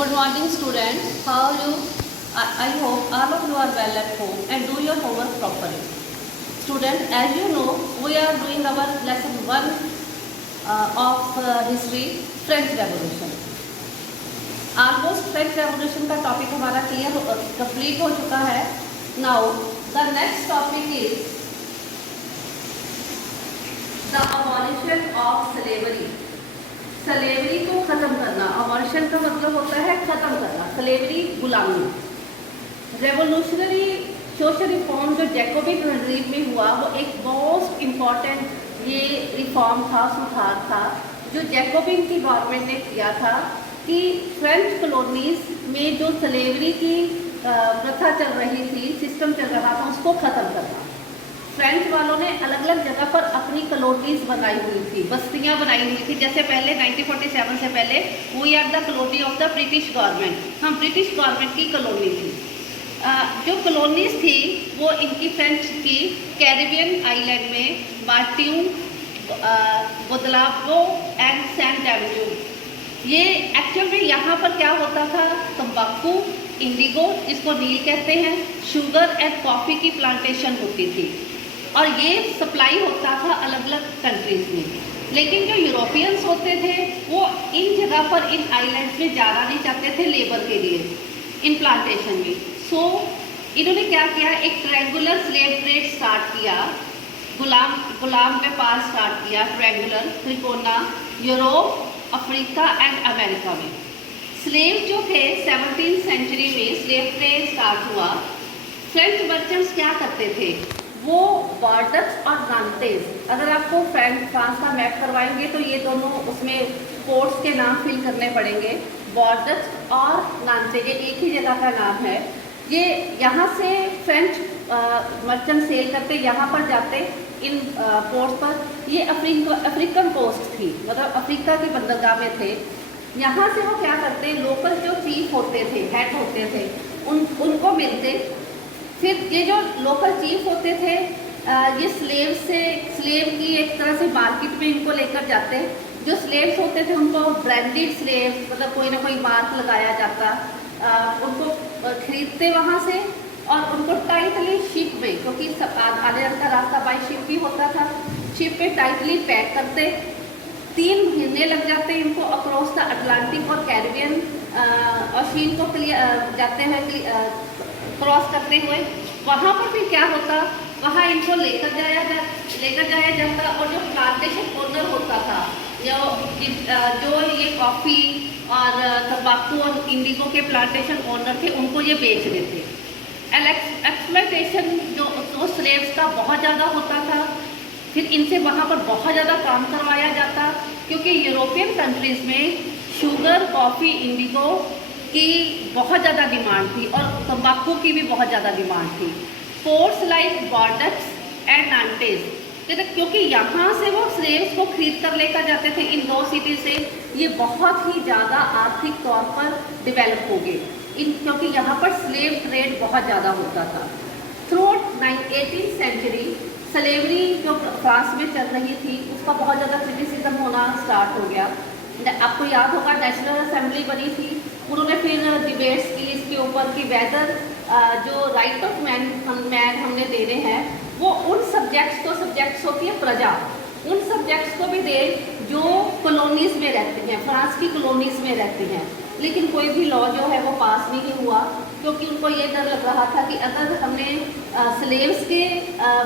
Good morning, students. How are you? I hope all of you are well at home and do your homework properly. Students, as you know, we are doing our lesson 1 of history, French Revolution. Almost French Revolution का topic हमारा complete हो चुका है. Now, the next topic is the abolition of slavery. Slavery को ख़त्म करना. Abolition का मतलब होता है ख़त्म करना. स्लेवरी गुलामी. रेवोल्यूशनरी सोशल रिफॉर्म जो जैकोबिन रीव में हुआ वो एक मोस्ट इम्पॉर्टेंट ये रिफॉर्म था, सुधार था जो जैकोबिन की गवर्नमेंट ने किया था कि फ्रेंच कॉलोनीज में जो स्लेवरी की प्रथा चल रही थी, सिस्टम चल रहा था, उसको ख़त्म करना. फ्रेंच वालों ने अलग अलग जगह पर अपनी कॉलोनीज बनाई हुई थी, बस्तियां बनाई हुई थी. जैसे पहले 1947 से पहले we are the colony of the British government. हम ब्रिटिश गवर्नमेंट की कॉलोनी थी. जो कॉलोनीज थी वो इनकी फ्रेंच की कैरिबियन आइलैंड में Martin, Guadeloupe and saint avenue. ये एक्चुअल में यहाँ पर क्या होता था, तंबाकू, इंडिगो जिसको नील कहते हैं, शुगर एंड कॉफ़ी की प्लांटेशन होती थी और ये सप्लाई होता था अलग अलग कंट्रीज में. लेकिन जो यूरोपियंस होते थे वो इन जगह पर, इन आइलैंड्स में जाना नहीं चाहते थे लेबर के लिए इन प्लांटेशन में. सो इन्होंने क्या किया, एक ट्रायंगुलर स्लेव ट्रेड स्टार्ट किया, गुलाम व्यापार स्टार्ट किया, ट्रायंगुलर त्रिकोणा, यूरोप, अफ्रीका एंड अमेरिका में. स्लेव जो थे 17th सेंचुरी में स्लेव ट्रेड स्टार्ट हुआ. फ्रेंच मर्चेंट्स क्या करते थे, वो बॉर्डर्स और नांतेज, अगर आपको फ्रांस का मैप करवाएंगे तो ये दोनों उसमें पोर्ट्स के नाम फिल करने पड़ेंगे. बॉर्डर्स और नांतेज ये एक ही जगह का नाम है. ये यहाँ से फ्रेंच मर्चेंट सेल करते, यहाँ पर जाते इन पोर्ट्स पर. ये अफ्रीकन कोस्ट थी, मतलब अफ्रीका की बंदरगाह में थे. यहाँ से वो क्या करते, लोकल जो चीफ होते थे, हेड होते थे, उनको मिलते. फिर ये जो लोकल चीफ होते थे ये स्लेव की एक तरह से मार्केट में इनको लेकर जाते. जो स्लेव्स होते थे उनको ब्रांडेड स्लेव, मतलब कोई ना कोई मार्क लगाया जाता, उनको खरीदते वहाँ से और उनको टाइटली शिप में, क्योंकि आने का रास्ता बाई शिप भी होता था, शिप पे टाइटली पैक करते. 3 महीने लग जाते इनको अक्रॉस द अटलांटिक और कैरिबियन ओशियन को जाते हुए, क्रॉस करते हुए. वहाँ पर फिर क्या होता, वहाँ इनको लेकर जाया जाता और जो प्लांटेशन ओनर होता था, जो ये कॉफ़ी और तंबाकू और इंडिगो के प्लांटेशन ओनर थे, उनको ये बेच देते. एक्सप्लॉयटेशन जो स्लेव्स का बहुत ज़्यादा होता था. फिर इनसे वहाँ पर बहुत ज़्यादा काम करवाया जाता, क्योंकि यूरोपियन कंट्रीज़ में शुगर, कॉफ़ी, इंडिगो की बहुत ज़्यादा डिमांड थी और तंबाकू की भी बहुत ज़्यादा डिमांड थी. पोर्ट्स लाइक बॉर्डर्स एंड नांटेज, क्योंकि यहाँ से वो स्लेव्स को खरीद कर लेकर जाते थे इन 2 सिटी से, ये बहुत ही ज़्यादा आर्थिक तौर पर डिवेलप हो गए क्योंकि यहाँ पर स्लेव ट्रेड बहुत ज़्यादा होता था. थ्रू 18th सेंचुरी स्लेवरी जो फ्रांस में चल रही थी उसका बहुत ज़्यादा क्रिटिसिज्म होना स्टार्ट हो गया. आपको याद होगा नेशनल असेंबली बनी थी, उन्होंने फिर डिबेट्स की इसके ऊपर कि वेदर जो राइट ऑफ मैन हमने देने हैं वो उन सब्जेक्ट्स होती है प्रजा, उन सब्जेक्ट्स को भी दे जो कॉलोनीज़ में रहते हैं, फ्रांस की कॉलोनीज़ में रहते हैं. लेकिन कोई भी लॉ जो है वो पास नहीं हुआ, क्योंकि उनको ये डर लग रहा था कि अगर हमने स्लेव्स के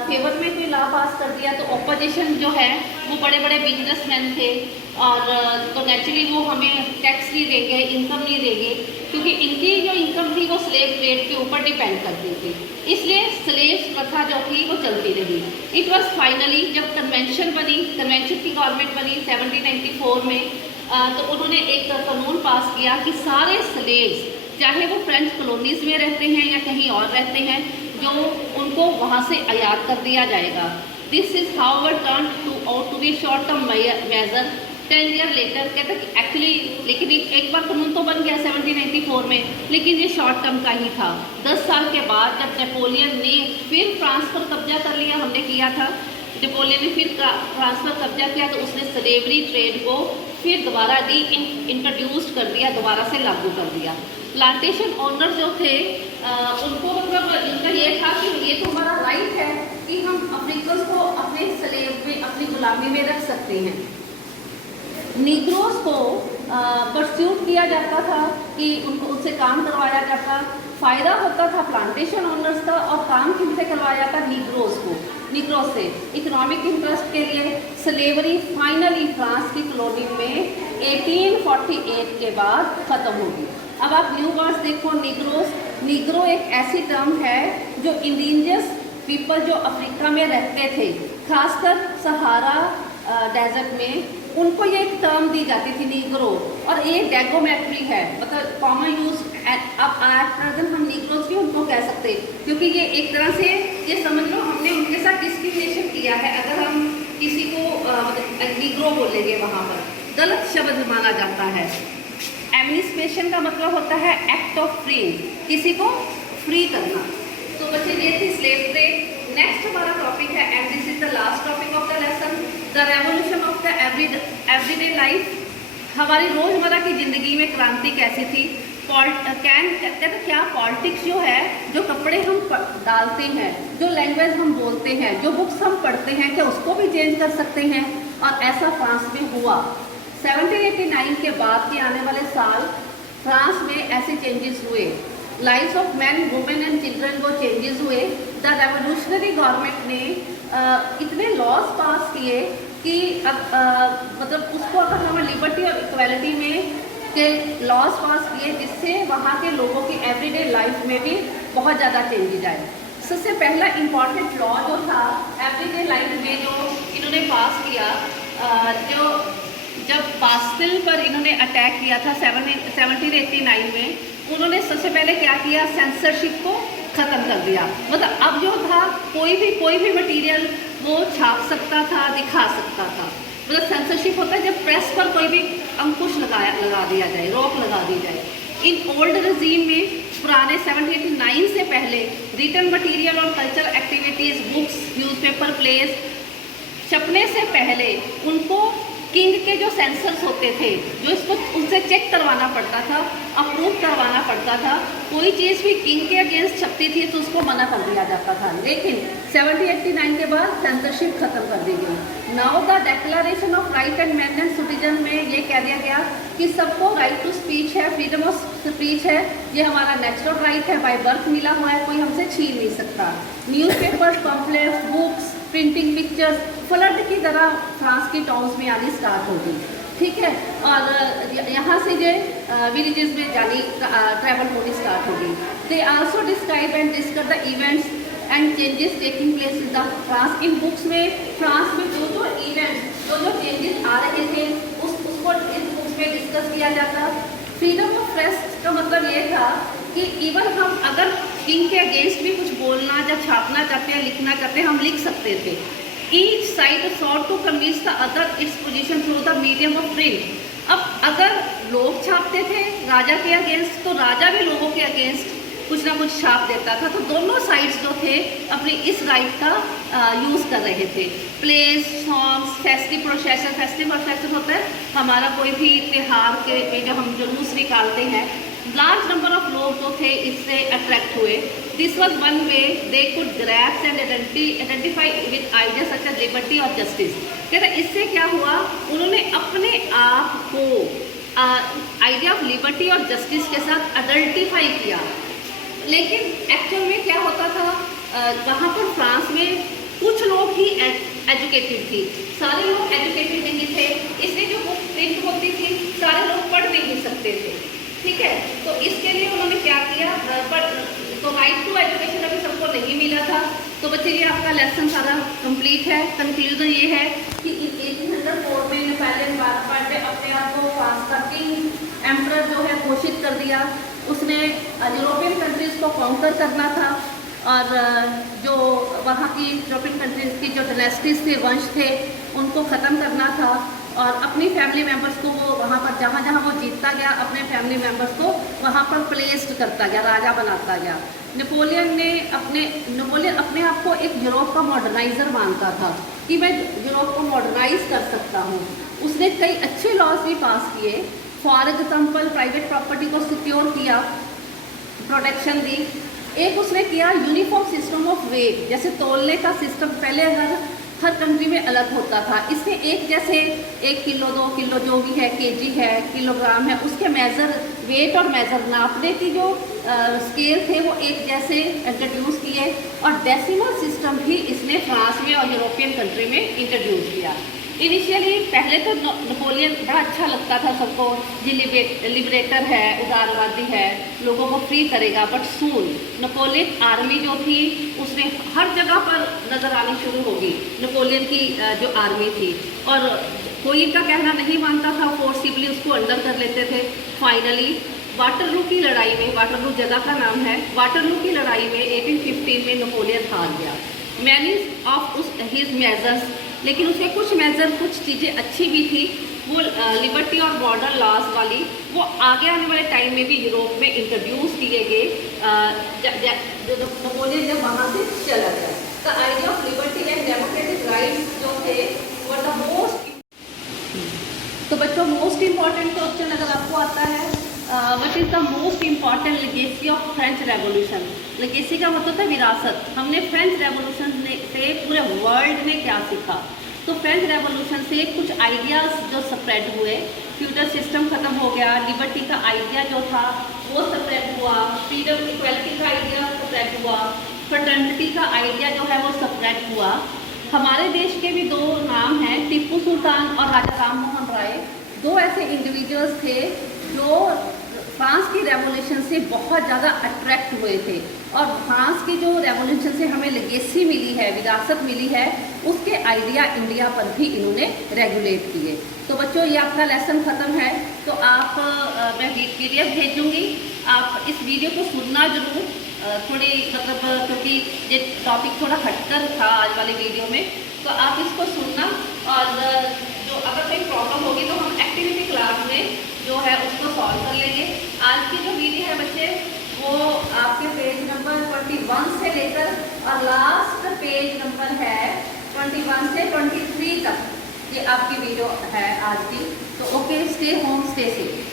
फेवर में कोई लॉ पास कर दिया तो ऑपोजिशन जो है वो बड़े बड़े बिजनेसमैन थे और तो नेचुरली वो हमें टैक्स नहीं देंगे, इनकम नहीं देंगे, क्योंकि इनकी जो इनकम थी वो स्लेव ट्रेड के ऊपर डिपेंड करती थी. इसलिए स्लेव्स प्रथा जो थी वो चलती रही. इट वॉज फाइनली जब कन्वेंशन की गवर्नमेंट बनी 1794 में, तो उन्होंने एक कानून पास किया कि सारे स्लेव्स चाहे वो फ्रेंच कॉलोनीज़ में रहते हैं या कहीं और रहते हैं, जो उनको वहाँ से आयात कर दिया जाएगा. This is however turn to be short term measure. 10 year later कहते कि एक्चुअली, लेकिन एक बार कानून तो बन गया 1794 में, लेकिन ये शॉर्ट टर्म का ही था. 10 साल के बाद जब नेपोलियन ने फिर फ्रांस पर कब्जा कर लिया, हमने किया था, नेपोलियन ने फिर फ्रांस पर कब्जा किया, तो उसने स्लेवरी ट्रेड को फिर दोबारा इंट्रोड्यूस्ड कर दिया, दोबारा से लागू कर दिया। प्लांटेशन ओनर जो थे उनको मतलब इनका ये था कि ये तो हमारा राइट है कि हम अफ्रीकन्स को अपने स्लेव में, अपनी गुलामी में रख सकते हैं। नीग्रोस को परस्यूट किया जाता था कि उनको उनसे काम करवाया जाता। फ़ायदा होता था प्लांटेशन ओनर्स का, और काम किनसे करवाया जाता? नीग्रोस से। इकोनॉमिक इंटरेस्ट के लिए स्लेवरी फाइनली फ्रांस की कॉलोनी में 1848 के बाद ख़त्म होगी। अब आप न्यू वर्ड्स देखो, नीग्रो एक ऐसी टर्म है जो इंडिजियस पीपल जो अफ्रीका में रहते थे, खासकर सहारा डेजर्ट में, उनको ये एक टर्म दी जाती थी नीग्रो, और ये डेगोमेट्री है, मतलब कॉमन यूज। अब एट प्रेजेंट हम नीग्रोज भी उनको कह सकते हैं, क्योंकि ये एक तरह से ये समझ लो हमने उनके साथ डिस्क्रिमिनेशन किया है। अगर हम किसी को नीग्रो बोलेंगे वहाँ पर गलत शब्द माना जाता है। एमनिस्पेशन का मतलब होता है एक्ट ऑफ फ्री, किसी को फ्री करना। तो बच्चे ये थी स्लेव ट्रेड। नेक्स्ट हमारा टॉपिक है, and this is the last topic of the lesson, the revolution of the everyday life. हमारी रोज़मर्रा की ज़िंदगी में क्रांति कैसी थी? कहते हैं क्या पॉलिटिक्स जो है, जो कपड़े हम डालते हैं, जो लैंग्वेज हम बोलते हैं, जो बुक्स हम पढ़ते हैं, क्या उसको भी चेंज कर सकते हैं? और ऐसा फ्रांस में हुआ। 1789 के बाद के आने वाले साल फ्रांस में ऐसे चेंजेस हुए। Lives of man, women and children वो चेंजेस हुए। द रेवोल्यूशनरी गवर्नमेंट ने इतने लॉज पास किए कि मतलब उसको अगर हमें लिबर्टी और इक्वालिटी में के लॉज पास किए, जिससे वहाँ के लोगों की एवरीडे लाइफ में भी बहुत ज़्यादा चेंजेज आए। सबसे पहला इम्पॉर्टेंट लॉ जो था एवरीडे लाइफ में जो इन्होंने पास किया, जो जब बास्टिल पर इन्होंने अटैक किया था 1789 में, उन्होंने सबसे पहले क्या किया? सेंसरशिप को ख़त्म कर दिया। मतलब अब जो था कोई भी मटेरियल वो छाप सकता था, दिखा सकता था। मतलब सेंसरशिप होता है जब प्रेस पर कोई भी अंकुश लगा दिया जाए, रोक लगा दी जाए। इन ओल्ड रजीम में, पुराने 1789 से पहले, रिटन मटेरियल और cultural activities, books, newspaper, place छपने से पहले उनको किंग के जो सेंसर्स होते थे, जो इसको उनसे चेक करवाना पड़ता था, अप्रूव करवाना पड़ता था। कोई चीज़ भी किंग के अगेंस्ट छपती थी तो उसको मना कर दिया जाता था। लेकिन 1789 के बाद सेंसरशिप खत्म कर दी गई। Now the declaration of right and man and citizen में ये कह दिया गया कि सबको राइट टू स्पीच है, फ्रीडम ऑफ स्पीच है, ये हमारा नेचुरल राइट है, बाय बर्थ मिला हुआ है, कोई हमसे छीन नहीं सकता। Newspapers, pamphlets, books, printing, pictures flood की तरह फ्रांस की टाउन्स में आनी स्टार्ट होगी। ठीक है, और यहाँ से जो विलेजेस में जानी ट्रैवल होनी स्टार्ट होगी। They also describe and discuss the events and changes taking place in the France. In books में फ्रांस में जो इवेंट्स, जो चेंजेस आ रहे थे उसको इस बुक्स में डिस्कस किया जाता। फ्रीडम ऑफ प्रेस का मतलब ये था कि इवन हम अगर किंग के अगेंस्ट भी कुछ बोलना या छापना चाहते हैं, लिखना चाहते हैं, हम लिख सकते थे। Each side sought to convince the other its position through the medium of print. अब अगर लोग छापते थे राजा के अगेंस्ट, तो राजा भी लोगों के अगेंस्ट कुछ ना कुछ छाप देता था। तो दोनों साइड्स जो थे अपनी इस राइट का यूज़ कर रहे थे। प्लेस, सॉन्ग्स, फेस्टिव प्रोसेसन होता है हमारा कोई भी त्यौहार के जो हम जुलूस निकालते हैं। लार्ज नंबर ऑफ लोग जो थे इससे अट्रैक्ट हुए। This was one way they could grasp and identify with idea such as liberty और जस्टिस। कहते इससे क्या हुआ, उन्होंने अपने आप को आइडिया ऑफ लिबर्टी और जस्टिस के साथ आइडेंटिफाई किया। लेकिन एक्चुअल में क्या होता था, वहाँ पर फ्रांस में कुछ लोग ही एजुकेटेड थी, सारे लोग एजुकेटेड नहीं थे, इसलिए जो बुक प्रिंट होती थी सारे लोग पढ़ नहीं सकते थे। ठीक है, तो इसके लिए उन्होंने क्या किया, तो राइट टू एजुकेशन अभी सबको नहीं मिला था। तो बच्चे ये आपका लेसन सारा कंप्लीट है। कंक्लूजन ये है कि 1804 में नेपोलियन बोनापार्ट ने अपने आप को फ्रांस का किंग एम्परर जो है घोषित कर दिया। उसने यूरोपियन कंट्रीज़ को कॉन्कर करना था, और जो वहाँ की यूरोपियन कंट्रीज़ की जो डायनेस्टीज थे, वंश थे, उनको ख़त्म करना था। और अपनी फैमिली मेंबर्स को वो वहाँ पर जहाँ जहाँ वो जीतता गया, अपने फैमिली मेंबर्स को वहाँ पर प्लेस्ड करता गया, राजा बनाता गया। नेपोलियन अपने आप को एक यूरोप का मॉडर्नाइज़र मानता था। कि मैं यूरोप को मॉडर्नाइज कर सकता हूँ। उसने कई अच्छे लॉज भी पास किए। फॉर एग्जाम्पल प्राइवेट प्रॉपर्टी को सिक्योर किया, प्रोटेक्शन दी। एक उसने किया यूनिफॉर्म सिस्टम ऑफ वेट, जैसे तोलने का सिस्टम पहले अगर हर कंट्री में अलग होता था, इसमें एक जैसे 1 किलो 2 किलो जो भी है, केजी है, किलोग्राम है, उसके मेज़र वेट और मेज़र नापने की जो स्केल थे वो एक जैसे इंट्रोड्यूस किए। और डेसिमल सिस्टम भी इसने फ्रांस में और यूरोपियन कंट्री में इंट्रोड्यूस किया। इनिशियली पहले तो नेपोलियन बड़ा अच्छा लगता था सबको, ये लिबरेटर है, उदारवादी है, लोगों को फ्री करेगा। बट सून नेपोलियन आर्मी जो थी उसने हर जगह पर नज़र आनी शुरू होगी, नेपोलियन की जो आर्मी थी। और कोई इनका कहना नहीं मानता था, फोर्सिबली उसको अंडर कर लेते थे। फाइनली वाटरलू की लड़ाई में, वाटरलू जगह का नाम है, वाटरलू की लड़ाई में 1815 में नेपोलियन हार गया। मैनी ऑफ उस हिज मेजर्स, लेकिन उसके कुछ मेजर, कुछ चीज़ें अच्छी भी थी, वो लिबर्टी और बॉर्डर लॉज वाली, वो आगे आने वाले टाइम में भी यूरोप में इंट्रोड्यूस किए गए। नेपोलियन जब वहाँ से चला गया, the idea of liberty and democratic rights जो थे वो द मोस्ट। तो बच्चों, मोस्ट इम्पॉर्टेंट क्वेश्चन अगर आपको आता है, what is the most important legacy of French revolution. Legacy का मतलब है विरासत। हमने फ्रेंच रेवोल्यूशन से पूरे वर्ल्ड में क्या सीखा? तो फ्रेंच रेवोल्यूशन से कुछ आइडियाज़ जो स्प्रेड हुए, फ्यूडल सिस्टम ख़त्म हो गया, लिबर्टी का आइडिया जो था वो स्प्रेड हुआ, फ्रीडम इक्वलिटी का आइडिया स्प्रेड हुआ, फ्रेटर्निटी का आइडिया जो है वो स्प्रेड हुआ। हमारे देश के भी 2 नाम हैं, टीपू सुल्तान और राजा राम मोहन राय। 2 ऐसे इंडिविजुअल्स थे जो फ्रांस की रेवोल्यूशन से बहुत ज़्यादा अट्रैक्ट हुए थे। और फ्रांस की जो रेवोल्यूशन से हमें लेगेसी मिली है, विरासत मिली है, उसके आइडिया इंडिया पर भी इन्होंने रेगुलेट किए। तो बच्चों, ये आपका लेसन ख़त्म है। तो आप मैं PDF भेजूँगी, आप इस वीडियो को सुनना जरूर। थोड़ी मतलब क्योंकि ये टॉपिक थोड़ा हटकर था आज वाले वीडियो में, तो आप इसको सुनना। और जो अगर कोई प्रॉब्लम होगी तो हम एक्टिविटी क्लास में जो है उसको सॉल्व कर लेंगे। आज की जो वीडियो है बच्चे, वो आपके पेज नंबर 21 से लेकर और लास्ट पेज नंबर है 21 से 23 तक, ये आपकी वीडियो है आज की। तो okay, stay home, stay safe.